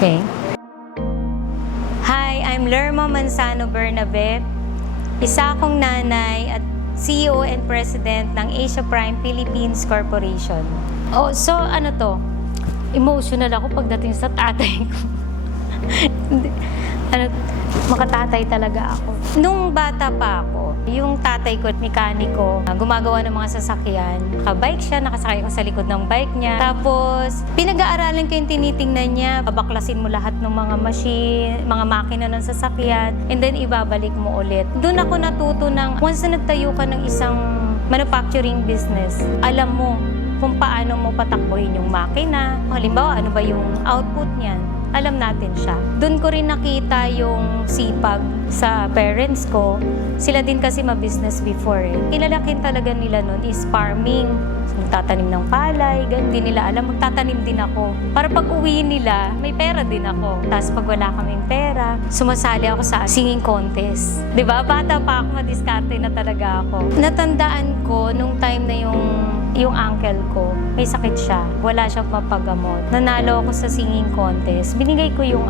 Okay. Hi, I'm Lerma Manzano Bernabet. Isa akong nanay at CEO and President ng Asia Prime Philippines Corporation. Oh, so ano to? Emotional ako pagdating sa tatay ko. Makatatay talaga ako. Nung bata pa ako, yung tatay ko, mekaniko, gumagawa ng mga sasakyan. Naka-bike siya, nakasakay ko sa likod ng bike niya. Tapos, pinag-aaralan ko yung tinitingnan niya. Babaklasin mo lahat ng mga machine, mga makina ng sasakyan, and then ibabalik mo ulit. Doon ako natuto ng, once na nagtayo ka ng isang manufacturing business, alam mo kung paano mo patakbuhin yung makina. Halimbawa, ano ba yung output niyan? Alam natin siya. Doon ko rin nakita yung sipag sa parents ko. Sila din kasi ma-business before eh. Kinalakin talaga nila nun is farming. So, magtatanim ng palay, ganun. Di nila alam, magtatanim din ako. Para pag uwi nila, may pera din ako. Tapos pag wala kaming pera, sumasali ako sa singing contest. Diba? Bata pa ako, madiskarte na talaga ako. Natandaan ko nung time na yung uncle ko, may sakit siya. Wala siyang papagamot. Nanalo ako sa singing contest. Binigay ko yung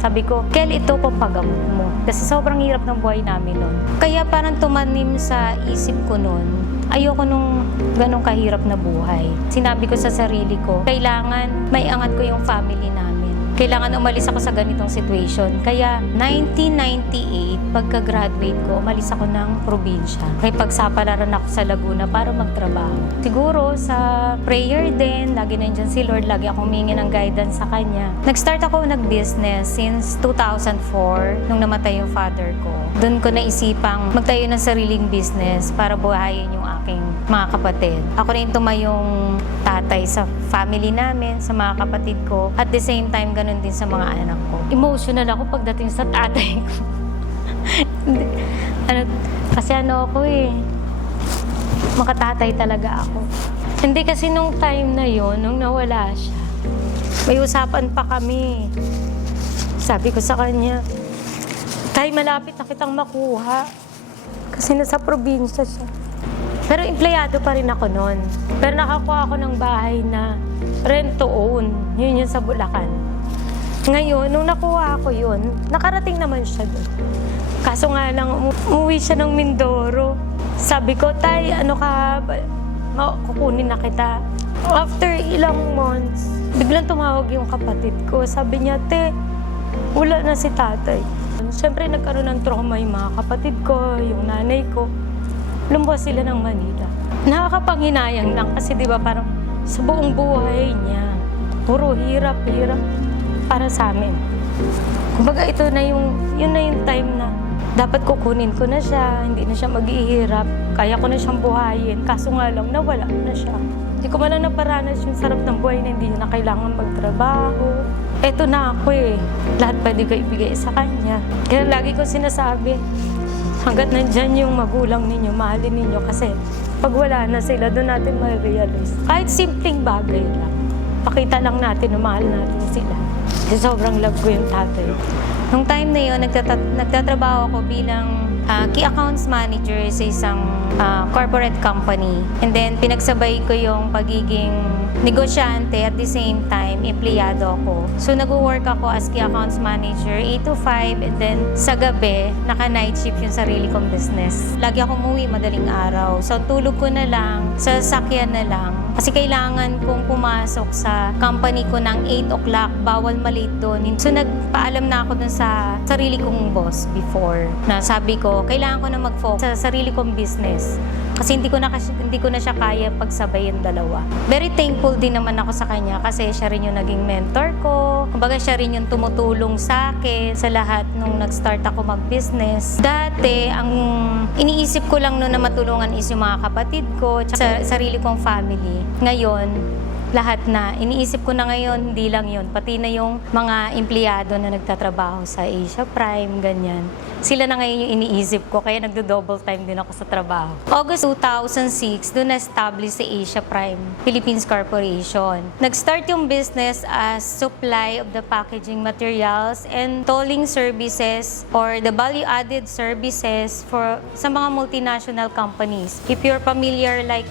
sabi ko, Kel, ito pampagamot mo. Kasi sobrang hirap ng buhay namin nun. Kaya parang tumanim sa isip ko nun, ayoko nung ganong kahirap na buhay. Sinabi ko sa sarili ko, kailangan maiangat ko yung family namin. Kailangan umalis ako sa ganitong situation. Kaya 1998, pagka-graduate ko, umalis ako ng probinsya. May pagsapalaran ako sa Laguna para magtrabaho. Siguro sa prayer din, lagi nandiyan si Lord, lagi akong humingi ng guidance sa Kanya. Nag-start ako nag-business since 2004, nung namatay yung father ko. Doon ko naisipang magtayo ng sariling business para buhayin yung aking mga kapatid. Ako rin tumayong tatay sa family namin, sa mga kapatid ko. At the same time, ganun din sa mga anak ko. Emotional ako pagdating sa tatay ko. Kasi ako makatatay talaga ako. Hindi kasi nung time na yon, nung nawala siya, may usapan pa kami. Sabi ko sa kanya, tay, malapit na kitang makuha. Kasi nasa probinsya siya. Pero empleyado pa rin ako noon. Pero nakakuha ako ng bahay na rent to own. Yun sa Bulacan. Ngayon, nung nakuha ako yun, nakarating naman siya doon. Kaso nga lang, umuwi siya ng Mindoro. Sabi ko, tay, kukunin na kita. After ilang months, biglang tumawag yung kapatid ko. Sabi niya, te, wala na si tatay. Siyempre, nagkaroon ng trauma yung mga kapatid ko, yung nanay ko. Lumabas sila ng Manila. Nakakapanghinayang lang kasi di ba parang sa buong buhay niya, puro hirap para sa amin. Kumbaga yun na yung time na dapat kukunin ko na siya, hindi na siya maghihirap, kaya ko na siyang buhayin. Kaso nga lang, nawala na siya. Hindi ko man lang naparanas yung sarap ng buhay na hindi na kailangan magtrabaho. Eto na ako lahat pwede ko ibigay sa kanya. Kaya lagi ko sinasabi, hanggat nandyan yung magulang ninyo, mahalin ninyo kasi pag wala na sila, doon natin ma-realize. Kahit simpleng bagay lang, pakita lang natin na mahal natin sila. Kasi sobrang love ko yung tatay. Nung time na yun, nagtatrabaho ako bilang key accounts manager sa isang corporate company. And then, pinagsabay ko yung pagiging negosyante at the same time, empleyado ako. So, nag-work ako as key accounts manager 8 to 5 and then sa gabi, naka-night shift yung sarili kong business. Lagi ako umuwi madaling araw. So, tulog ko na lang, sa sasakyan na lang. Kasi kailangan kong pumasok sa company ko ng 8 o'clock, bawal malate doon. So, nagpaalam na ako dun sa sarili kong boss before. Na sabi ko, kailangan ko na mag-focus sa sarili kong business. Kasi hindi ko na siya kaya pagsabay yung dalawa. Very thankful din naman ako sa kanya kasi siya rin yung naging mentor ko. Kumbaga siya rin yung tumutulong sa akin sa lahat nung nag-start ako mag-business. Dati, ang iniisip ko lang noon na matulungan is yung mga kapatid ko, sa sarili kong family. Ngayon, lahat na. Iniisip ko na ngayon, hindi lang yun. Pati na yung mga empleyado na nagtatrabaho sa Asia Prime, ganyan. Sila na ngayon yung iniisip ko, kaya nagdo-double time din ako sa trabaho. August 2006, doon na-establish si Asia Prime Philippines Corporation. Nag-start yung business as supply of the packaging materials and tolling services or the value-added services sa mga multinational companies. If you're familiar like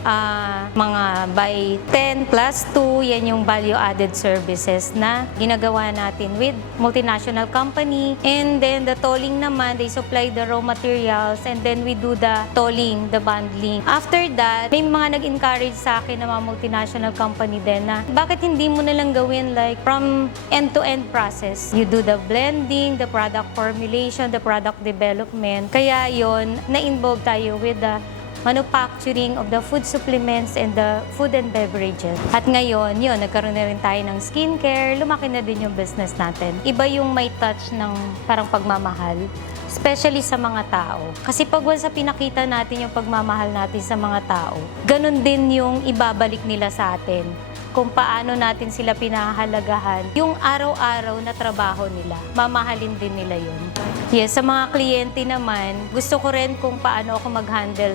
mga by 10 plus 2, yan yung value-added services na ginagawa natin with multinational company. And then the tolling naman, they supply the raw materials and then we do the tolling, the bundling. After that, may mga nag-encourage sa akin na mga multinational company din na bakit hindi mo nalang gawin like from end-to-end process. You do the blending, the product formulation, the product development. Kaya yon na-involve tayo with the manufacturing of the food supplements and the food and beverages. At ngayon, yun, nagkaroon na rin tayo ng skincare, lumaki na din yung business natin. Iba yung may touch ng parang pagmamahal, especially sa mga tao. Kasi pag once na pinakita natin yung pagmamahal natin sa mga tao, ganun din yung ibabalik nila sa atin kung paano natin sila pinahahalagahan. Yung araw-araw na trabaho nila, mamahalin din nila yun. Yes, sa mga kliyente naman, gusto ko rin kung paano ako mag-handle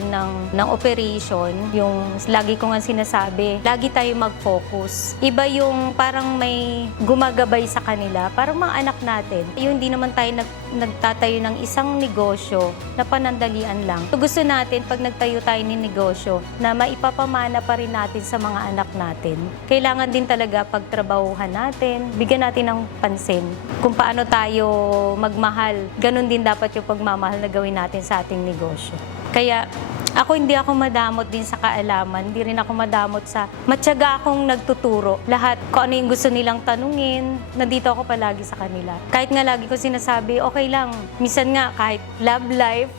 ng operation. Yung lagi ko nga sinasabi, lagi tayo mag-focus. Iba yung parang may gumagabay sa kanila, parang mga anak natin. Yung hindi naman tayo nagtatayo ng isang negosyo na panandalian lang. So, gusto natin, pag nagtayo tayo ng negosyo, na maipapamana pa rin natin sa mga anak natin. Kailangan din talaga pagtrabahuhan natin, bigyan natin ng pansin kung paano tayo magmahal. Ganon din dapat yung pagmamahal na gawin natin sa ating negosyo. Kaya hindi ako madamot din sa kaalaman, hindi rin ako madamot sa matyaga akong nagtuturo. Lahat, kung ano yung gusto nilang tanungin, nandito ako palagi sa kanila. Kahit nga lagi ko sinasabi, okay lang. Minsan nga, kahit love life,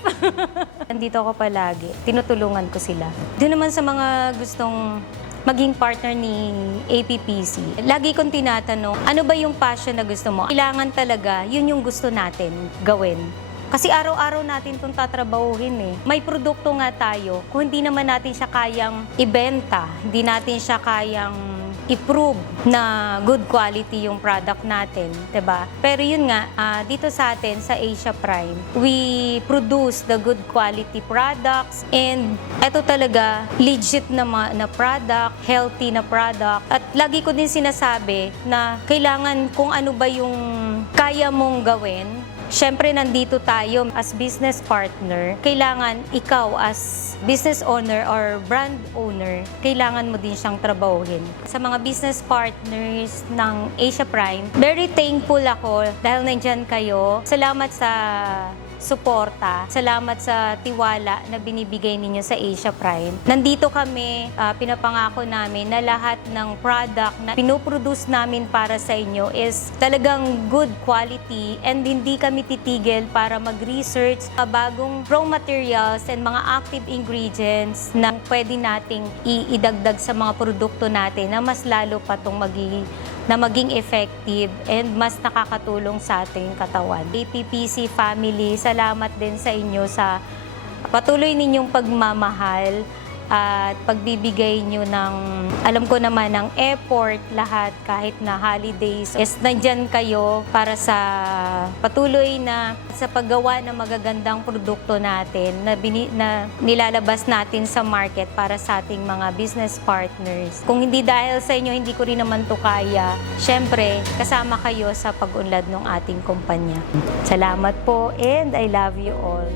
nandito ako palagi. Tinutulungan ko sila. Doon naman sa mga gustong maging partner ni APPC. Lagi kong tinatanong, ano ba yung passion na gusto mo? Kailangan talaga, yun yung gusto natin gawin. Kasi araw-araw natin itong tatrabahuhin eh. May produkto nga tayo, kung hindi naman natin siya kayang ibenta, hindi natin siya kayang i-prove na good quality yung product natin, 'di ba? Pero yun nga, dito sa atin sa Asia Prime, we produce the good quality products and eto talaga legit na product, healthy na product. At lagi ko din sinasabi na kailangan kung ano ba yung kaya mong gawin. Siyempre, nandito tayo as business partner. Kailangan ikaw as business owner or brand owner, kailangan mo din siyang trabahuhin. Sa mga business partners ng Asia Prime, very thankful ako dahil nandyan kayo. Salamat sa suporta. Salamat sa tiwala na binibigay ninyo sa Asia Prime. Nandito kami, pinapangako namin na lahat ng product na pinoproduce namin para sa inyo is talagang good quality and hindi kami titigil para mag-research sa bagong raw materials and mga active ingredients na pwede nating idagdag sa mga produkto natin na mas lalo pa itong maging effective and mas nakakatulong sa ating katawan. APPC family, salamat din sa inyo sa patuloy ninyong pagmamahal at pagbibigay nyo ng, alam ko naman, ng effort lahat kahit na holidays. Nandyan kayo para sa patuloy na sa paggawa ng magagandang produkto natin na nilalabas natin sa market para sa ating mga business partners. Kung hindi dahil sa inyo, hindi ko rin naman to kaya. Siyempre, kasama kayo sa pag-unlad ng ating kumpanya. Salamat po and I love you all.